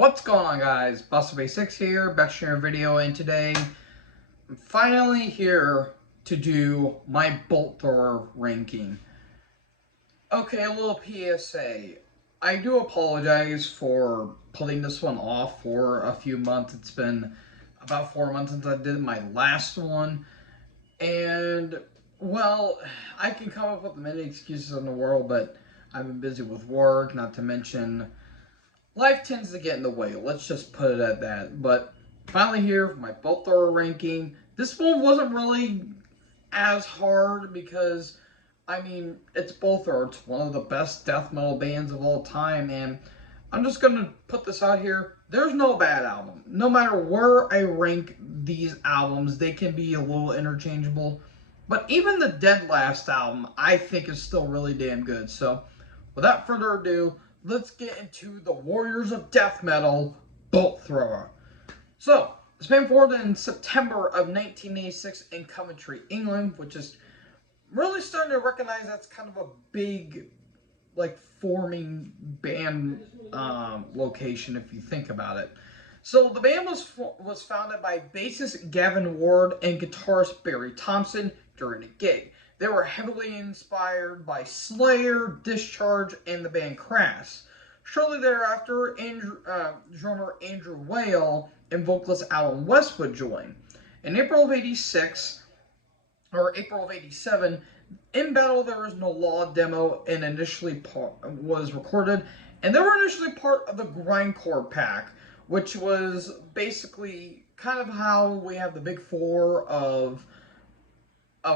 What's going on, guys? Busta6 here, back to your video, and today I'm finally here to do my bolt thrower ranking. Okay, a little PSA. I do apologize for putting this one off for a few months. It's been about 4 months since I did my last one, and well, I can come up with many excuses in the world, but I've been busy with work, not to mention life tends to get in the way. Let's just put it at that. But finally here for my bolt thrower ranking. This one wasn't really as hard because, I mean, it's bolt thrower. It's one of the best death metal bands of all time. And I'm just going to put this out here. There's no bad album. No matter where I rank these albums, they can be a little interchangeable. But even the Dead Last album, I think is still really damn good. So, without further ado, let's get into the Warriors of Death Metal Bolt Thrower. So, it's been formed in September of 1986 in Coventry, England, which is really starting to recognize that's kind of a big, like, forming band location if you think about it. So the band was founded by bassist Gavin Ward and guitarist Barry Thompson during a gig. They were heavily inspired by Slayer, Discharge, and the band Crass. Shortly thereafter, drummer Andrew Whale and vocalist Alan Westwood joined. In April of '86, or April of '87, In Battle There Is No Law demo and initially was recorded, and they were initially part of the Grindcore pack, which was basically kind of how we have the big four of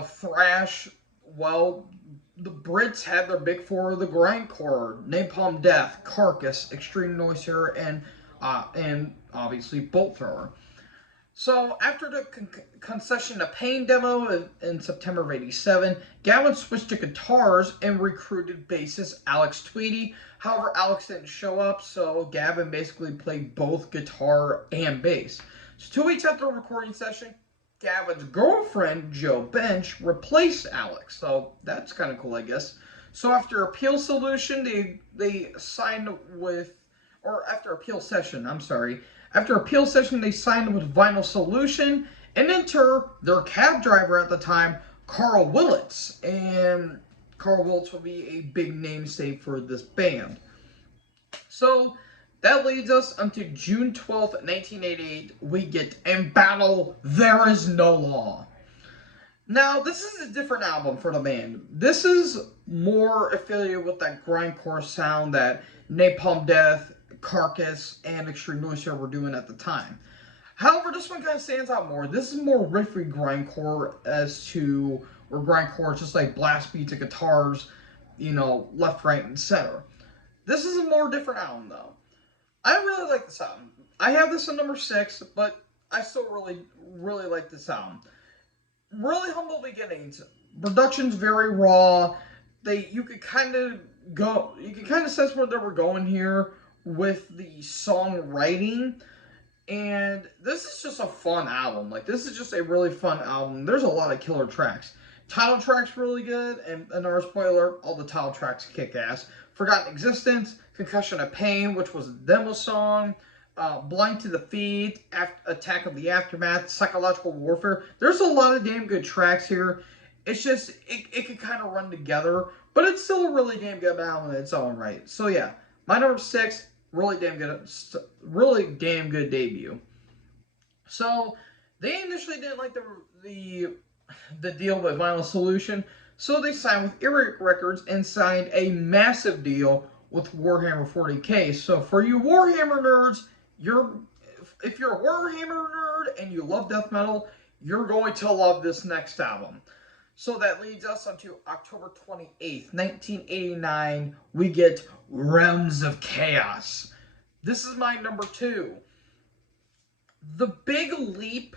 thrash. Well, the Brits had their big four of the grindcore: Napalm Death, Carcass, Extreme Noise Terror, and obviously Bolt Thrower. So after the Concession to Pain demo in September of '87, Gavin switched to guitars and recruited bassist Alex Tweedy. However, Alex didn't show up, so Gavin basically played both guitar and bass. So 2 weeks after the recording session, Gavin's girlfriend, Jo Bench, replaced Alex. So that's kind of cool, I guess. So after Appeal Solution, they signed with, or after Appeal Session, I'm sorry. After Appeal Session, they signed with Vinyl Solution, and enter their cab driver at the time, Carl Willits. And Carl Willits will be a big namesake for this band. So that leads us until June 12th, 1988. We get In Battle There Is No Law. Now, this is a different album for the band. This is more affiliated with that grindcore sound that Napalm Death, Carcass, and Extreme Noise were doing at the time. However, this one kind of stands out more. This is more riffy grindcore as to where grindcore is just like blast beats and guitars, left, right, and center. This is a more different album, though. I really like this album. I have this at number 6, but I still really like this album. Really humble beginnings. Production's very raw. You could kind of sense where they were going here with the songwriting. And this is just a fun album. Like, this is just a really fun album. There's a lot of killer tracks. Title track's really good, and another spoiler, all the title tracks kick ass. Forgotten Existence, Concussion of Pain, which was a demo song, Blind to the Feet, Attack of the Aftermath, Psychological Warfare. There's a lot of damn good tracks here. It's just, it can kind of run together, but it's still a really damn good album in its own right. So yeah, my number 6, really damn good debut. So they initially didn't like the deal with Vinyl Solution, so they signed with Earache Records and signed a massive deal with Warhammer 40K. So for you Warhammer nerds, if you're a Warhammer nerd and you love death metal, you're going to love this next album. So that leads us onto October 28th, 1989. We get Realms of Chaos. This is my number 2. The big leap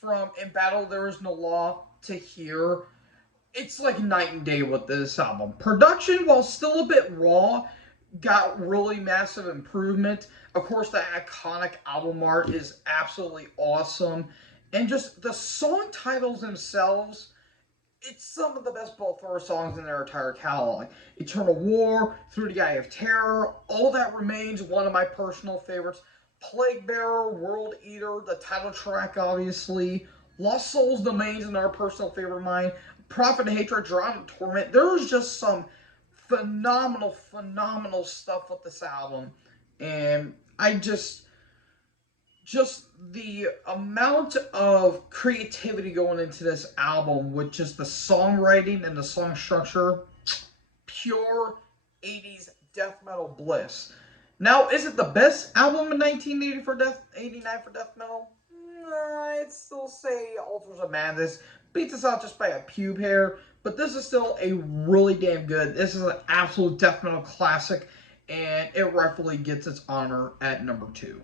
from In Battle There Is No Law to here, it's like night and day with this album. Production, while still a bit raw, got really massive improvement. Of course, the iconic album art is absolutely awesome. And just the song titles themselves, it's some of the best Bolt Thrower songs in their entire catalog. Eternal War, Through the Eye of Terror, All That Remains, one of my personal favorites. Plague Bearer, World Eater, the title track, obviously. Lost Souls Domains, another personal favorite of mine. Prophet of Hatred, Drown in Torment. There's just some phenomenal, phenomenal stuff with this album. And I just the amount of creativity going into this album with just the songwriting and the song structure, pure 80s death metal bliss. Now, is it the best album in 1980 for death, 89 for death metal? I'd still say Altars of Madness beats us out just by a pube hair, but this is still a really damn good. This is an absolute death metal classic, and it rightfully gets its honor at number 2.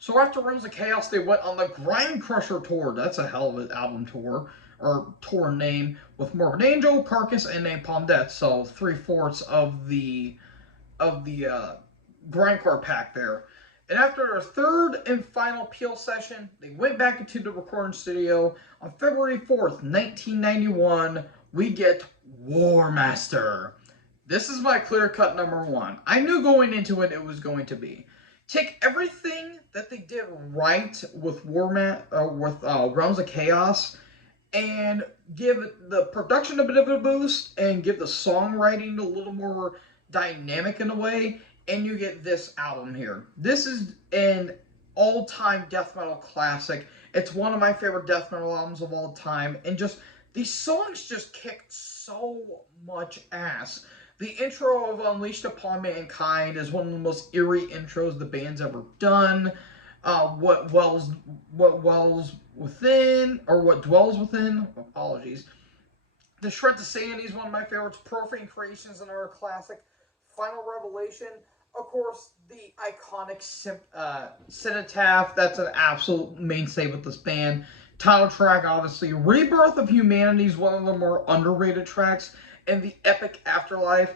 So after Realms of Chaos, they went on the Grind Crusher Tour. That's a hell of an album tour, or tour name, with Morbid Angel, Carcass, and Napalm Death. So 3/4 of the grindcore pack there. And after their third and final Peel session, they went back into the recording studio. On February 4th, 1991, we get War Master. This is my clear-cut number 1. I knew going into it was going to be. Take everything that they did right with Realms of Chaos and give the production a bit of a boost and give the songwriting a little more dynamic in a way, and you get this album here. This is an all-time death metal classic. It's one of my favorite death metal albums of all time, and just these songs just kick so much ass. The intro of Unleashed Upon Mankind is one of the most eerie intros the band's ever done. What dwells within, apologies. The Shred to Sanity is one of my favorites. Profane Creations, another classic. Final Revelation, of course, the iconic Cenotaph, that's an absolute mainstay with this band. Title track, obviously. Rebirth of Humanity is one of the more underrated tracks. And the epic Afterlife.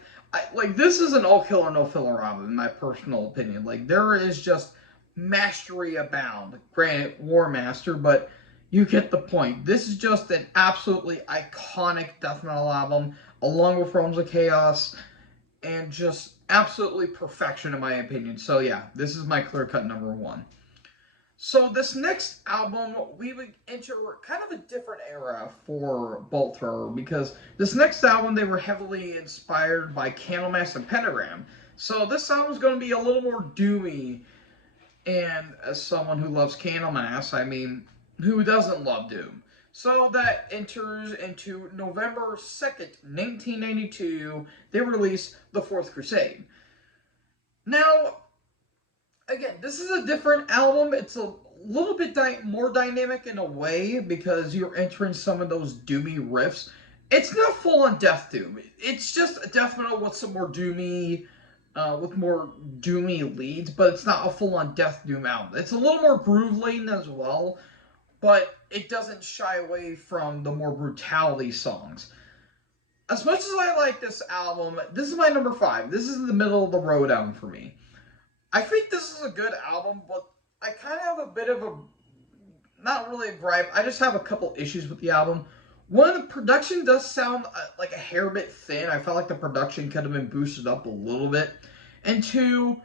This is an all killer, no filler album, in my personal opinion. There is just mastery abound. Granted, War Master, but you get the point. This is just an absolutely iconic death metal album, along with Realms of Chaos, and just absolutely perfection, in my opinion. So yeah, this is my clear-cut number 1. So this next album, we would enter kind of a different era for Bolt Thrower, because this next album, they were heavily inspired by Candlemass and Pentagram. So this album is going to be a little more doomy, and as someone who loves Candlemass, I mean, who doesn't love Doom? So that enters into November 2nd, 1992, they released The Fourth Crusade. Now, again, this is a different album. It's a little bit more dynamic in a way because you're entering some of those doomy riffs. It's not full-on death doom. It's just a death metal with some more doomy, leads, but it's not a full-on death doom album. It's a little more groove-laden as well, but it doesn't shy away from the more brutality songs. As much as I like this album, this is my number 5. This is the middle of the road album for me. I think this is a good album, but I kind of have a bit of not really a gripe, I just have a couple issues with the album. One, the production does sound like a hair bit thin. I felt like the production could have been boosted up a little bit. And 2,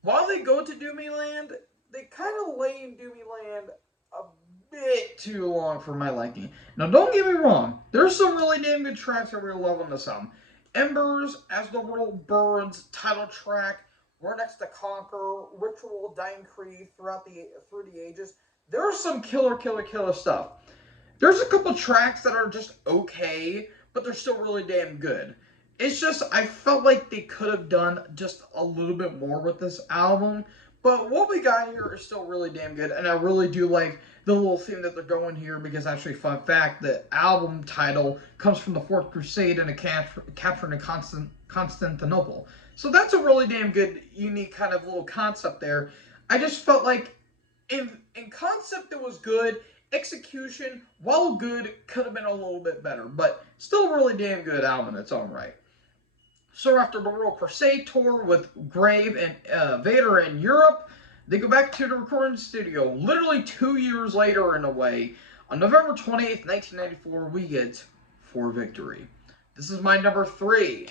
while they go to Doomy Land, they kind of lay in Doomy Land a bit too long for my liking. Now, don't get me wrong, there's some really damn good tracks that we're loving this album. Embers, As the World Burns, title track, We're Next to Conquer, Ritual, Dying Creed, Through the Ages. There's some killer stuff. There's a couple tracks that are just okay, but they're still really damn good. It's just, I felt like they could have done just a little bit more with this album. But what we got here is still really damn good, and I really do like the little theme that they're going here, because actually, fun fact, the album title comes from the Fourth Crusade and a capturing of Constantinople. So that's a really damn good, unique kind of little concept there. I just felt like in concept it was good. Execution, while good, could have been a little bit better, but still a really damn good album in its own right. So after the World Crusade tour with Grave and Vader in Europe, they go back to the recording studio literally 2 years later in a way. On November 28th, 1994, we get for victory. This is my number 3.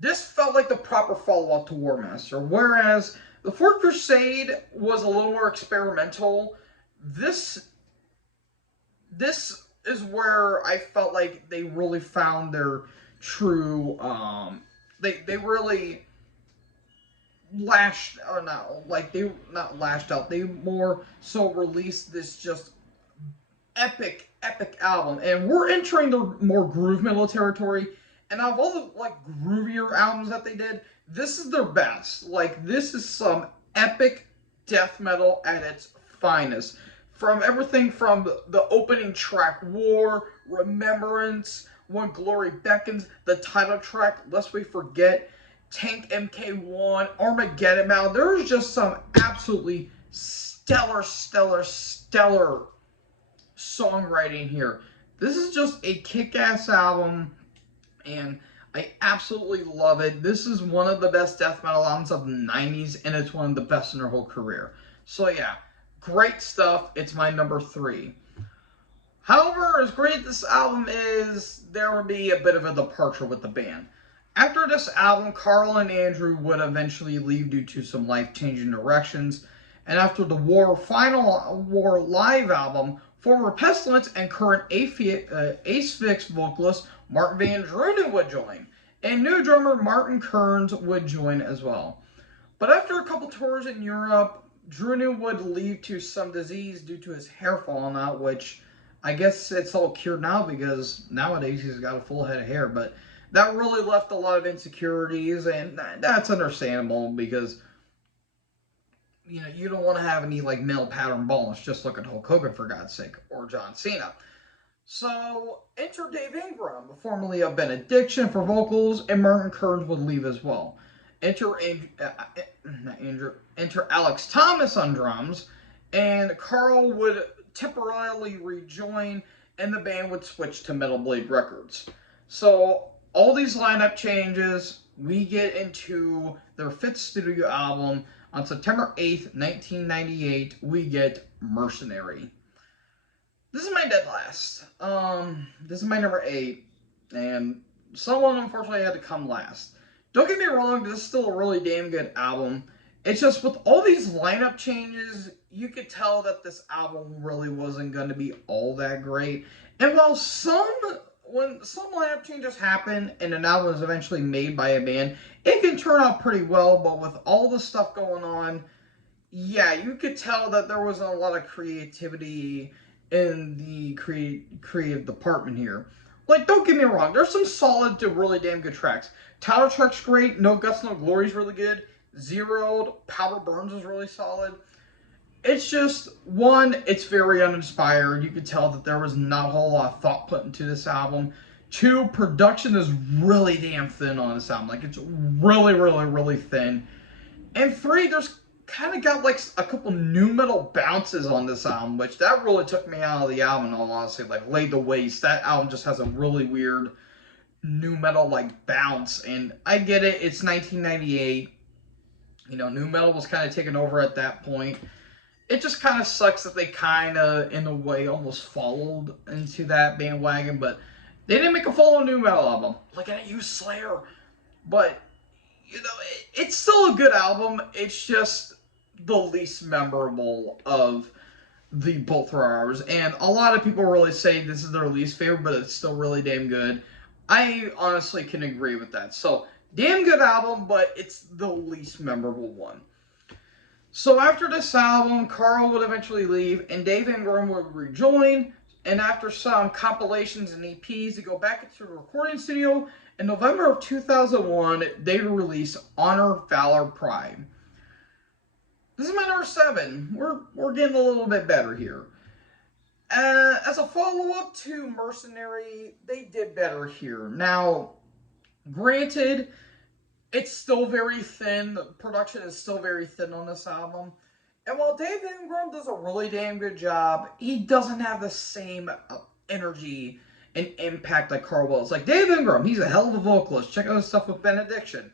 This felt like the proper follow-up to War Master, whereas the Fourth Crusade was a little more experimental. This is where I felt like they really found their true. They really lashed or not like they not lashed out. They more so released this just epic album, and we're entering the more groove metal territory. And out of all the like groovier albums that they did, this is their best. Like this is some epic death metal at its finest. From everything from the opening track, War, Remembrance, When Glory Beckons, the title track, Lest We Forget, Tank MK1, Armageddon Metal. There's just some absolutely stellar songwriting here. This is just a kick-ass album, and I absolutely love it. This is one of the best death metal albums of the 90s, and it's one of the best in their whole career. So yeah, great stuff. It's my number 3. However, as great as this album is, there would be a bit of a departure with the band. After this album, Carl and Andrew would eventually leave due to some life-changing directions, and after the final War live album, former Pestilence and current Asphyx vocalist Martin Van Drunen would join, and new drummer Martin Kearns would join as well. But after a couple tours in Europe, Drunen would leave to some disease due to his hair falling out, which I guess it's all cured now because nowadays he's got a full head of hair. But that really left a lot of insecurities, and that's understandable because you don't want to have any like male pattern baldness. Just look at Hulk Hogan, for God's sake, or John Cena. So enter Dave Ingram, formerly of Benediction, for vocals, and Martin Kearns would leave as well. Enter Alex Thomas on drums, and Carl would temporarily rejoin, and the band would switch to Metal Blade Records. So all these lineup changes, we get into their 5th studio album. On September 8th, 1998, we get Mercenary. This is my dead last. This is my number 8, and someone unfortunately had to come last. Don't get me wrong, this is still a really damn good album. It's just with all these lineup changes, you could tell that this album really wasn't going to be all that great. And while when some lineup changes happen and an album is eventually made by a band, it can turn out pretty well, but with all the stuff going on, yeah, you could tell that there wasn't a lot of creativity in the creative department here. Like, don't get me wrong, there's some solid to really damn good tracks. Title track's great, No Guts, No Glory's really good, Zeroed, Powder Burns is really solid. It's just, one, it's very uninspired. You could tell that there was not a whole lot of thought put into this album. 2, production is really damn thin on this album. Like, it's really thin. And 3, there's kind of got like a couple new metal bounces on this album, which that really took me out of the album, in all honesty. Like, Laid to Waste, that album just has a really weird new metal like bounce. And I get it, it's 1998. New metal was kind of taking over at that point. It just kind of sucks that they kind of, in a way, almost followed into that bandwagon, but they didn't make a full new metal album. Like, I used Slayer. But, it's still a good album. It's just the least memorable of the both hours. And a lot of people really say this is their least favorite, but it's still really damn good. I honestly can agree with that. So, damn good album, but it's the least memorable one. So after this album, Carl would eventually leave, and Dave Ingram would rejoin, and after some compilations and EPs, they go back into the recording studio. In November of 2001, they release Honor, Valor, Pride. This is my number 7. We're getting a little bit better here. As a follow-up to Mercenary, they did better here. Now, granted, it's still very thin. The production is still very thin on this album. And while Dave Ingram does a really damn good job, he doesn't have the same energy and impact like Carl Willis. Like, Dave Ingram, he's a hell of a vocalist. Check out his stuff with Benediction.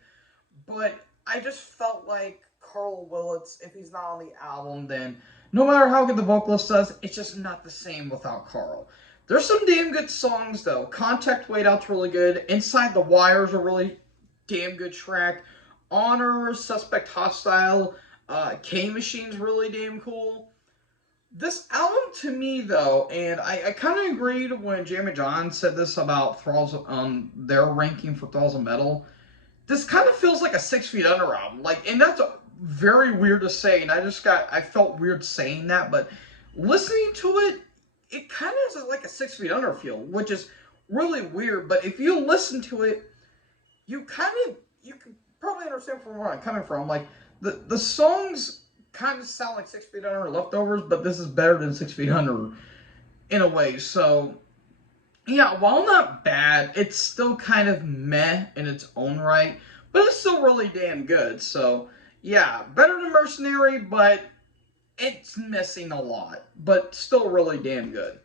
But I just felt like Carl Willis, if he's not on the album, then no matter how good the vocalist does, it's just not the same without Carl. There's some damn good songs though. Contact Wait Out's really good. Inside the Wire's a really damn good track. Honor, Suspect Hostile, K Machine's really damn cool. This album to me though, and I kind of agreed when Jamie John said this about Thralls their ranking for Thralls of Metal. This kind of feels like a 6 Feet Under album. Like, and that's very weird to say, and I felt weird saying that, but listening to it, it kind of has like a 6 Feet Under feel, which is really weird. But if you listen to it, you can probably understand from where I'm coming from. Like the songs kind of sound like 6 Feet Under leftovers, but this is better than 6 Feet Under in a way. So yeah, while not bad, it's still kind of meh in its own right, but it's still really damn good. So yeah, better than Mercenary, but it's missing a lot, but still really damn good.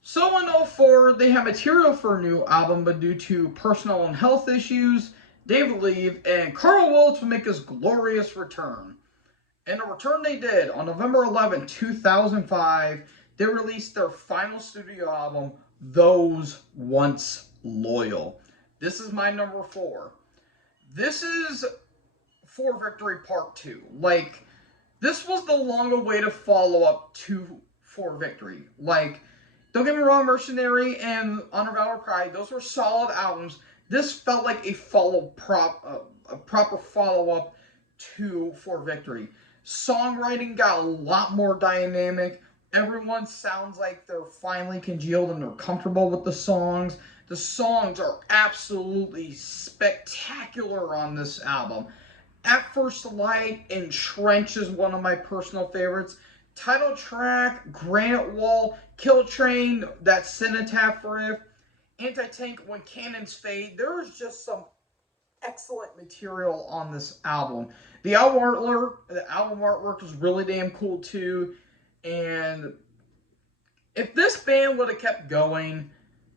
So in 04, they have material for a new album, but due to personal and health issues, they would leave, and Carl Willis would make his glorious return. And a return they did. On November 11, 2005, they released their final studio album, Those Once Loyal. This is my number 4. This is For Victory Part 2. Like, this was the long-awaited follow-up to For Victory. Like, don't get me wrong, Mercenary and Honor, Valor, Pride, those were solid albums. This felt like a proper follow-up to For Victory. Songwriting got a lot more dynamic. Everyone sounds like they're finally congealed and they're comfortable with the songs. The songs are absolutely spectacular on this album. At First Light, Entrench is one of my personal favorites. Title track, Granite Wall, Kill Train, that Cenotaph riff, Anti-Tank, When Cannons Fade. There's just some excellent material on this album. The album artwork is really damn cool too. And if this band would have kept going,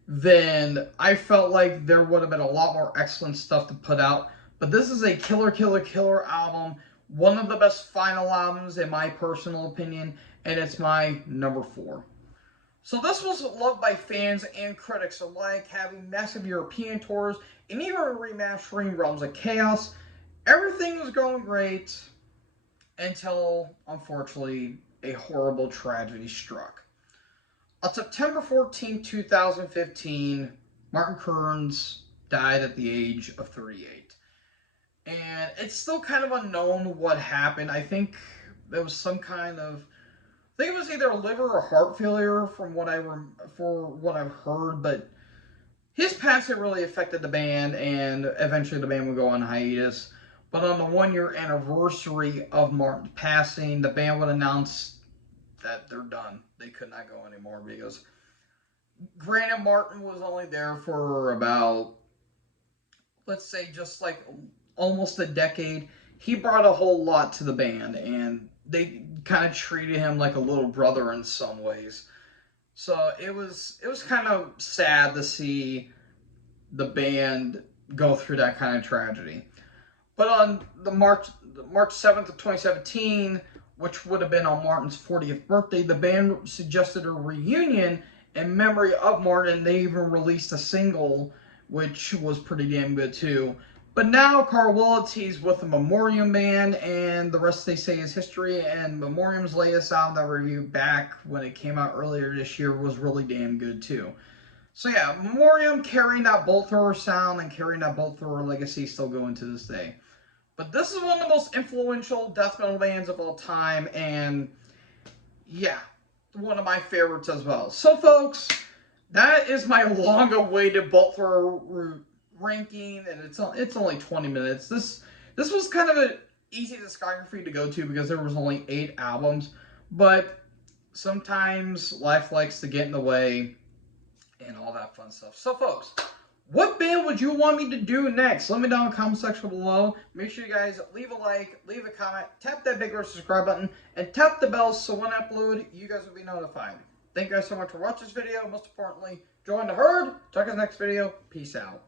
then I felt like there would have been a lot more excellent stuff to put out. But this is a killer album. One of the best final albums in my personal opinion. And it's my number 4. So this was loved by fans and critics alike, having massive European tours and even remastering Realms of Chaos. Everything was going great until, unfortunately, a horrible tragedy struck. On September 14, 2015, Martin Kearns died at the age of 38. And it's still kind of unknown what happened. I think there was some kind of... I think it was either liver or heart failure from what I've heard, but his passing really affected the band, and eventually the band would go on hiatus. But on the 1-year anniversary of Martin's passing, the band would announce that they're done. They could not go anymore because, granted, Martin was only there for about, let's say, just like almost a decade. He brought a whole lot to the band, and they kind of treated him like a little brother in some ways. So it was kind of sad to see the band go through that kind of tragedy. But on the March 7th of 2017, which would have been on Martin's 40th birthday, the band suggested a reunion in memory of Martin. They even released a single, which was pretty damn good too. But now Carl Willis, he's with the Memoriam band, and the rest they say is history. And Memoriam's latest album that I reviewed back when it came out earlier this year was really damn good too. So yeah, Memoriam carrying that Bolt Thrower sound and carrying that Bolt Thrower legacy still going to this day. But this is one of the most influential death metal bands of all time, and yeah, one of my favorites as well. So folks, that is my long-awaited Bolt Thrower ranking, and it's only 20 minutes. This was kind of an easy discography to go to because there was only 8 albums, but sometimes life likes to get in the way and all that fun stuff. So folks, what band would you want me to do next? Let me know in the comment section below. Make sure you guys leave a like, leave a comment, tap that big red subscribe button, and tap the bell so when I upload, you guys will be notified. Thank you guys so much for watching this video. Most importantly, join the herd. Talk to you in the next video. Peace out.